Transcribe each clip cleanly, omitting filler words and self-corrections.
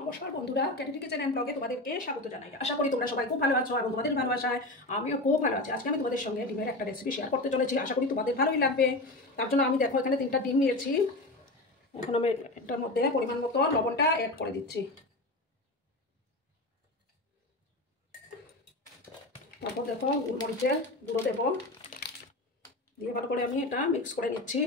নমস্কার বন্ধুরা, ক্যাটেটি kitchen and ব্লগে তোমাদেরকে স্বাগত জানাই। আশা করি তোমরা সবাই খুব ভালো আছো এবং তোমাদের ভালোবাসায় আমিও খুব ভালো আছি। আজকে আমি তোমাদের সঙ্গে ডিমের একটা রেসিপি শেয়ার করতে চলেছি। আশা করি তোমাদের ভালোই লাগবে। তার জন্য আমি দেখো এখানে 3টা ডিম নিয়েছি। এখন আমি এটার মধ্যে পরিমাণ মতো লবণটা অ্যাড করে দিচ্ছি। তারপর দেখো গোলমরিচের গুঁড়ো দেবো, দিয়ে ভালো করে আমি এটা মিক্স করে নিচ্ছি।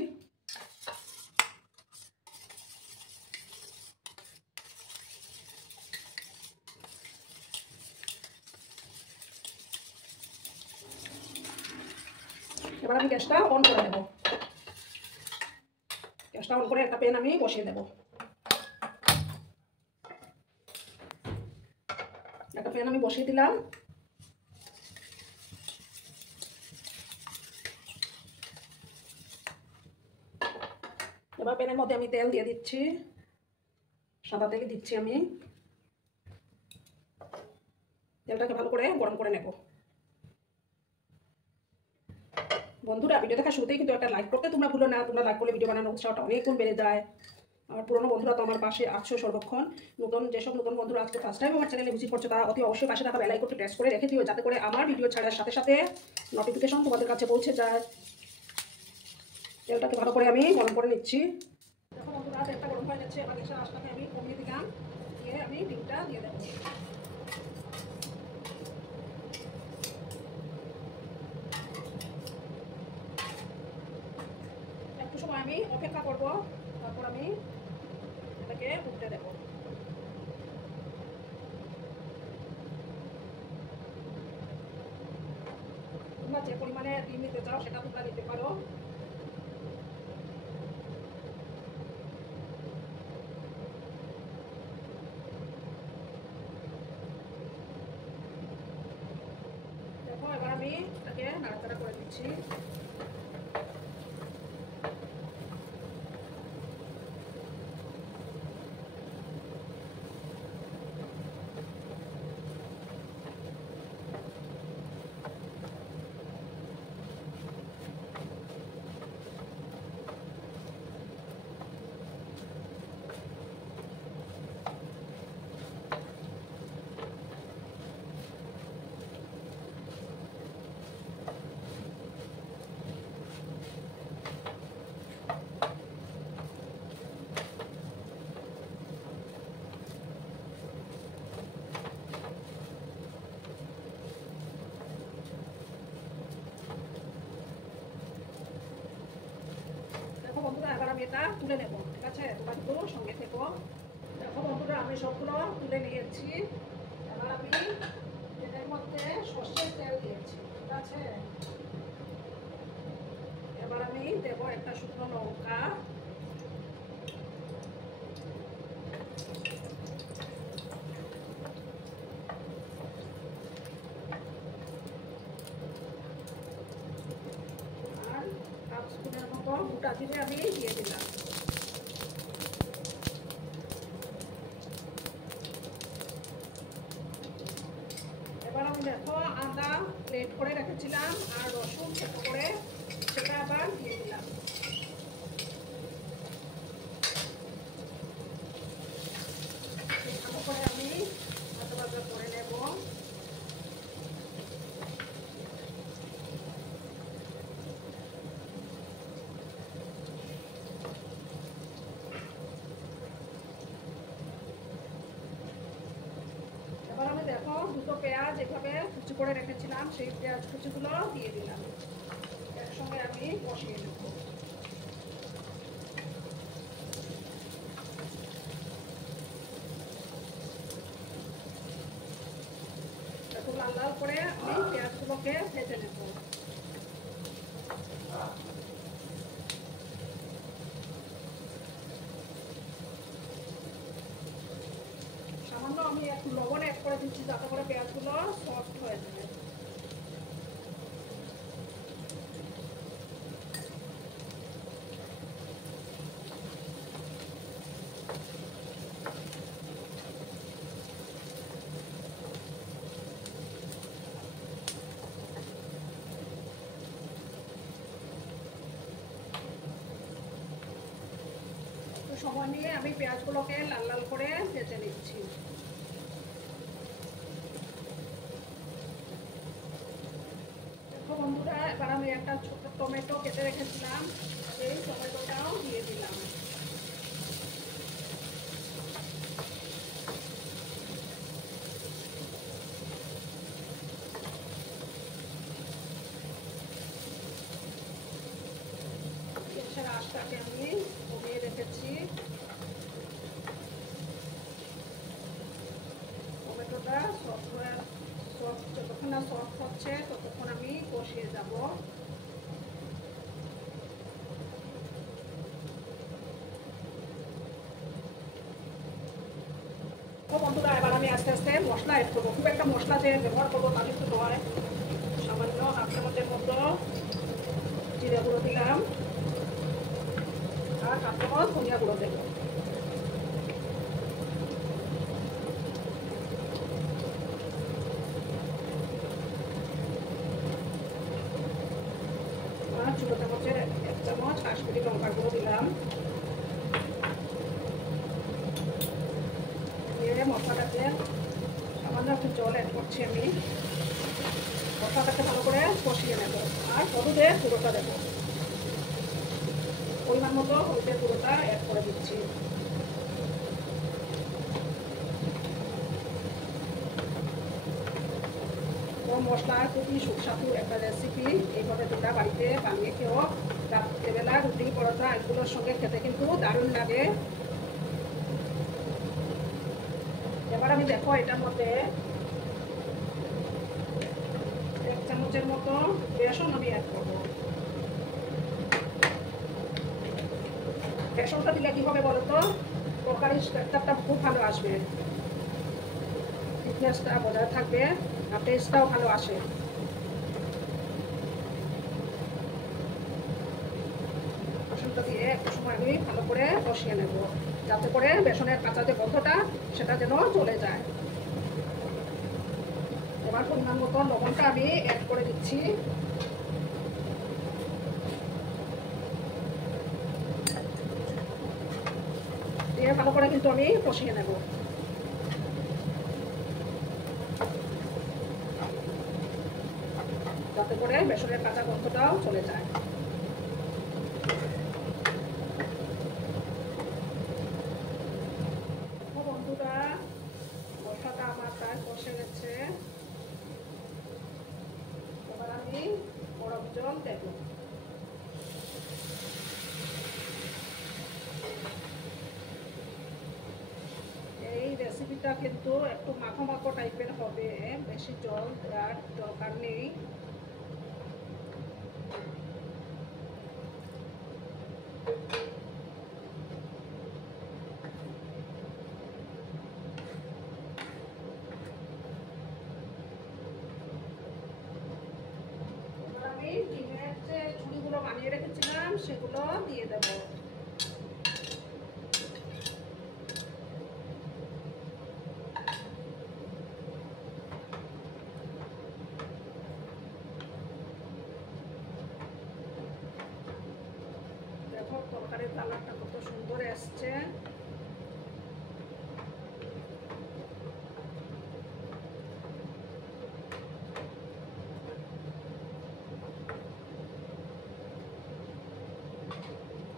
এবার আমি গ্যাসটা অন করে দেবো। গ্যাসটা অন করে একটা প্যান আমি বসিয়ে দেবো। একটা প্যান আমি বসিয়ে দিলাম। এবার প্যানের মধ্যে আমি তেল দিয়ে দিচ্ছি। সাদা তেল দিচ্ছি আমি। তেলটাকে ভালো করে গরম করে নেব। বন্ধুরা, ভিডিও দেখা শুরুতেই কিন্তু একটা লাইক করতে তোমরা ভুলো না। তোমরা লাইক করলে ভিডিও বানানোর উৎসাহটা অনেক গুণ বেড়ে যায়। আমার পুরনো বন্ধুরা তো আমার পাশে আছো সর্বক্ষণ। যেসব নতুন বন্ধুরা আজকে ফার্স্ট টাইম আমার চ্যানেলে ভিজিট করছো তারা অতি অবশ্যই পাশে থাকা বেল আইকনটি প্রেস করে রেখে দিও, যাতে করে আমার ভিডিও ছাড়ার সাথে সাথে নোটিফিকেশন তোমাদের কাছে পৌঁছে যায়। তেলটাকে ভালো করে আমি গরম করে নিচ্ছি। দেখো বন্ধুরা, তেলটা গরম হয়ে যাচ্ছে। এবার গ্যাসের আঁচটাকে আমি কমিয়ে দিলাম, দিয়ে আমি ডিমটা দিয়ে দেবো। একটু সময় আমি অপেক্ষা করব, তারপর আমি এটাকে উল্টে দেবো। তোমরা যে পরিমাণে ডিম নিতে চাও সেটা তোমরা নিতে পারো। দেখো এবার আমি এটাকে নাড়াচাড়া করে দিচ্ছি। দেখো বন্ধুরা, এবার আমি এটা তুলে নেবো। ঠিক আছে, তোমরা কিন্তু সঙ্গে থেকো। দেখো বন্ধুরা, আমি সবগুলো তুলে নিয়েছি। এবার আমি এটার মধ্যে সর্ষের তেল দিয়েছি। ঠিক আছে, এবার আমি দেবো একটা শুকনো লঙ্কা, আর হাফ স্পুনের মতো গোটা জিরে আমি দিয়ে দিলাম। এবার আমি দেখো আদা গ্রেট করে রেখেছিলাম আর রসুন ছোট করে সেটা আবার দিয়ে দিলাম। ভালো করে আমি ভাজা ভাজা করে নেব। এবার আমি দেখো দুটো পেঁয়াজ এভাবে কুচি করে রেখেছিলাম, সেই পেঁয়াজ কুচিগুলো দিয়ে দিলাম। একসঙ্গে আমি কষিয়ে নেব। একটু লাল লাল করে আমি পেঁয়াজগুলোকে ভেজে নেব। সামান্য আমি একটু লবণ অ্যাড করে দিচ্ছি, যাতে করে পেঁয়াজগুলো সফট হয়ে যাবে। সময় নিয়ে আমি পেঁয়াজগুলোকে লাল লাল করে ভেজে নিচ্ছি। বন্ধুরা এবার আমি একটা ছোট টমেটো কেটে রেখেছিলাম, সেই টমেটোটাও দিয়ে দিলাম। গ্যাসের আঁচটাকে আমি কমিয়ে রেখেছি। টমেটোটা যতক্ষণ না সফট হচ্ছে ততক্ষণ আমি কষিয়ে যাব। বন্ধুরা এবার আমি আস্তে আস্তে মশলা এড করবো। খুব একটা মশলা যে ব্যবহার করবো তা কিন্তু নয়। সামান্য হাফ চামচের মতো জিরে গুঁড়ো দিলাম আর হাফ চামচ ধনিয়া গুঁড়ো দেবো। আর ছোটো চামচের 1 চামচ কাশ্মীরি লঙ্কার গুঁড়ো দিলাম। দিয়ে মশলাটাকে সামান্য একটু জল অ্যাড করছি আমি। মশলাটাকে ভালো করে কষিয়ে নেব আর হলুদের গুঁড়োটা দেবো। পরিমাণ মতো হলুদের গুঁড়োটা অ্যাড করে দিচ্ছি। গরম মশলা খুবই সুস্বাদু একটা রেসিপি। এইভাবে তোমরা বাড়িতে বানিয়ে খেও। রাত্রেবেলা রুটি পরোটা এগুলোর সঙ্গে খেতে কিন্তু দারুণ লাগে। এবার আমি দেখো এটার মধ্যে 1 চামচের মতো বেসন আমি অ্যাড করবো। বেসনটা দিলে কি হবে বলো তো, তরকারির টেক্সচারটা খুব ভালো আসবে, থিকনেসটা বজায় থাকবে আর টেস্টটাও ভালো আসে। বেসনটা দিয়ে একটু সময় আমি ভালো করে কষিয়ে নেব, যাতে করে বেসনের কাঁচা যে গন্ধটা সেটা যেন চলে যায়। এবার পরিমাণ মতো লবণটা আমি অ্যাড করে দিচ্ছি। দিয়ে ভালো করে কিন্তু আমি কষিয়ে নেব। যাতে করে বেসনের কাঁচা গন্ধটাও চলে যায়। বন্ধুরা মশলাটা আমার প্রায় কষে গেছে। এবার আমি গরম জল দেব। এই রেসিপিটা কিন্তু একটু মাখো মাখো টাইপের হবে, বেশি জল দেওয়ার দরকার নেই। আমি ডিমের যে ঝুড়িগুলো বানিয়ে রেখেছিলাম সেগুলো দিয়ে দেব। দেখো তরকারির কালারটা কত সুন্দর এসছে।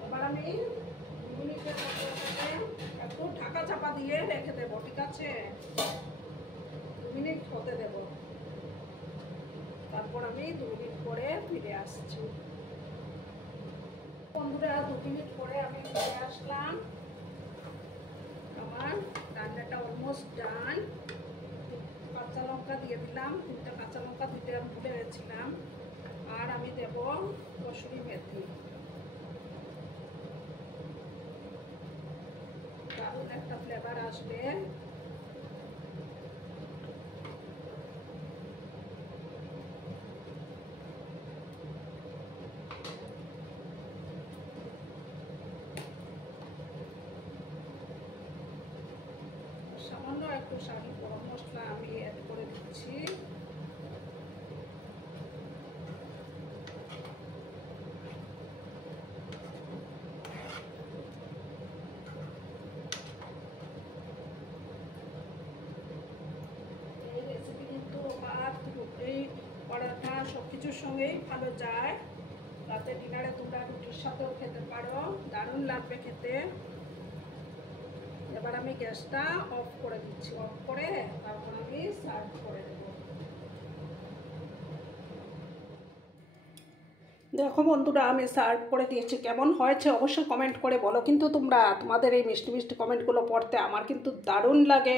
এবার আমি 2 মিনিটের মতো একটু ঢাকা চাপা দিয়ে রেখে দেবো। ঠিক আছে, 2 মিনিট হতে দেব। তারপর আমি 2 মিনিট পরে ফিরে আসছি। বন্ধুরা 2 মিনিট পরে আমি ফিরে আসলাম। আমার রান্নাটা অলমোস্ট ডান। কাঁচা লঙ্কা দিয়ে দিলাম, 3টা কাঁচা লঙ্কা দিতে আমি ভুলে গেছিলাম। আর আমি দেব কসুরি মেথি। দারুণ একটা ফ্লেভার আসবে। সামান্য একটু শাহি গরম মশলা আমি অ্যাড করে দিচ্ছি। এই রেসিপি কিন্তু ভাত, রুটি, পরোটা সব কিছু কিছুর সঙ্গেই ভালো যায়। রাতে ডিনারে তোমরা রুটির সাথেও খেতে পারো, দারুণ লাগবে খেতে। এবার আমি গ্যাসটা অফ করে দিচ্ছি, অফ করে তারপর আমি সার্ভ করে দেবো। দেখো বন্ধুরা, আমি সার্ভ করে দিয়েছি, কেমন হয়েছে অবশ্যই কমেন্ট করে বলো। কিন্তু তোমরা তোমাদের এই মিষ্টি মিষ্টি কমেন্টগুলো পড়তে আমার কিন্তু দারুণ লাগে।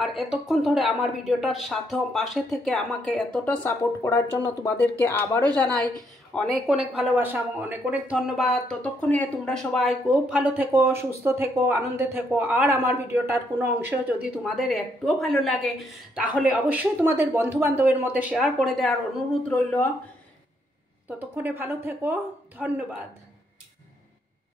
আর এতক্ষণ ধরে আমার ভিডিওটার সাথেও পাশে থেকে আমাকে এতটা সাপোর্ট করার জন্য তোমাদেরকে আবারও জানাই অনেক অনেক ভালোবাসা, অনেক অনেক ধন্যবাদ। ততক্ষণে তোমরা সবাই খুব ভালো থেকো, সুস্থ থেকো, আনন্দে থেকো। আর আমার ভিডিওটার কোনো অংশ যদি তোমাদের একটুও ভালো লাগে তাহলে অবশ্যই তোমাদের বন্ধুবান্ধবের মধ্যে শেয়ার করে দেওয়ার অনুরোধ রইল। ততক্ষণে ভালো থেকো, ধন্যবাদ।